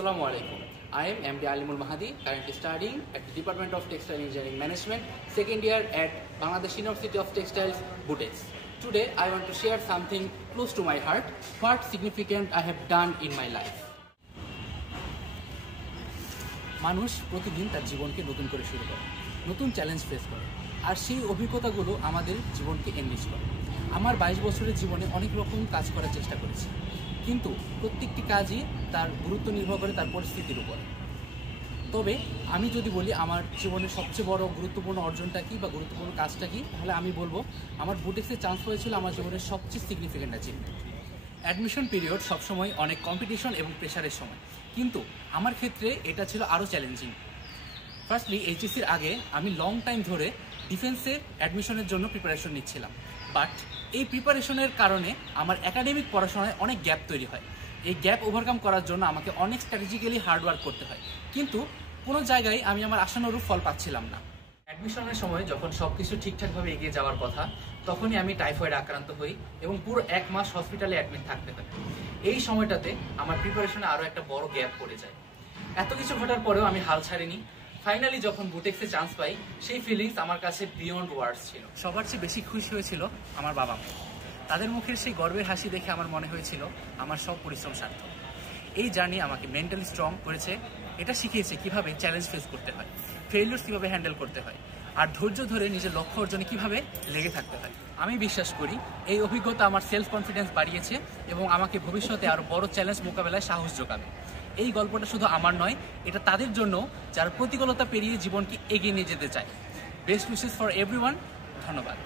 Assalamu alaikum. I am MD Alimul Mahdi, currently studying at the Department of Textile Engineering Management, second year at Bangladesh University of Textiles, Butex. Today, I want to share something close to my heart, what significant I have done in my life. মানুষ প্রতিদিন তার জীবনকে নতুন করে শুরু করে, নতুন challenge face করে, আর সেই অভিজ্ঞতাগুলো আমাদের জীবনকে এনরিচ করে। আমার 22 বছরের জীবনে অনেক রকম কাজ করার চেষ্টা করেছি, কিন্তু প্রত্যেকটি কাজই তার গুরুত্ব নির্ভর করে তার পরিস্থিতির উপর। তবে আমি যদি বলি আমার জীবনের সবচেয়ে বড় গুরুত্বপূর্ণ অর্জনটা কী বা গুরুত্বপূর্ণ কাজটা কী, তাহলে আমি বলবো আমার বুটেক্সে চান্স হয়েছিল আমার জীবনের সবচেয়ে সিগনিফিকেন্ট অ্যাচিভমেন্ট। অ্যাডমিশন পিরিয়ড সবসময় অনেক কম্পিটিশন এবং প্রেশারের সময়, কিন্তু আমার ক্ষেত্রে এটা ছিল আরও চ্যালেঞ্জিং। ফার্স্টলি এইচএসসির আগে আমি লং টাইম ধরে ডিফেন্সে অ্যাডমিশনের জন্য প্রিপারেশন নিচ্ছিলাম, বাট এই প্রিপারেশনের কারণে আমার একাডেমিক পড়াশোনায় অনেক গ্যাপ তৈরি হয়। এই গ্যাপ ওভারকাম করার জন্য আমাকে অনেক স্ট্র্যাটেজিক্যালি হার্ডওয়ার্ক করতে হয়, কিন্তু কোনো জায়গায় আমি আমার আশানুরূপ ফল পাচ্ছিলাম না। অ্যাডমিশনের সময় যখন সব কিছু ঠিকঠাকভাবে এগিয়ে যাওয়ার কথা, তখনই আমি টাইফয়েডে আক্রান্ত হই এবং পুরো 1 মাস হসপিটালে অ্যাডমিট থাকতে হয়। এই সময়টাতে আমার প্রিপারেশনে আরও একটা বড় গ্যাপ পড়ে যায়। এত কিছু ঘটার পরেও আমি হাল ছাড়িনি। ফাইনালি যখন বুটেক্সে চান্স পাই, সেই ফিলিংস আমার কাছে বিয়ন্ড ওয়ার্ডস ছিল। সবার চেয়ে বেশি খুশি হয়েছিল আমার বাবা মা। তাদের মুখের সেই গর্বের হাসি দেখে আমার মনে হয়েছিল আমার সব পরিশ্রম সার্থক। এই জার্নি আমাকে মেন্টালি স্ট্রং করেছে, এটা শিখিয়েছে কিভাবে চ্যালেঞ্জ ফেস করতে হয়, ফেইলিউরস কীভাবে হ্যান্ডেল করতে হয়, আর ধৈর্য ধরে নিজের লক্ষ্য অর্জনে কীভাবে লেগে থাকতে হয়। আমি বিশ্বাস করি এই অভিজ্ঞতা আমার সেলফ কনফিডেন্স বাড়িয়েছে এবং আমাকে ভবিষ্যতে আরও বড় চ্যালেঞ্জ মোকাবেলায় সাহস যোগাবে। এই গল্পটা শুধু আমার নয়, এটা তাদের জন্য যারা প্রতিকূলতা পেরিয়ে জীবনকে এগিয়ে নিয়ে যেতে চায়। Best wishes for everyone. ধন্যবাদ।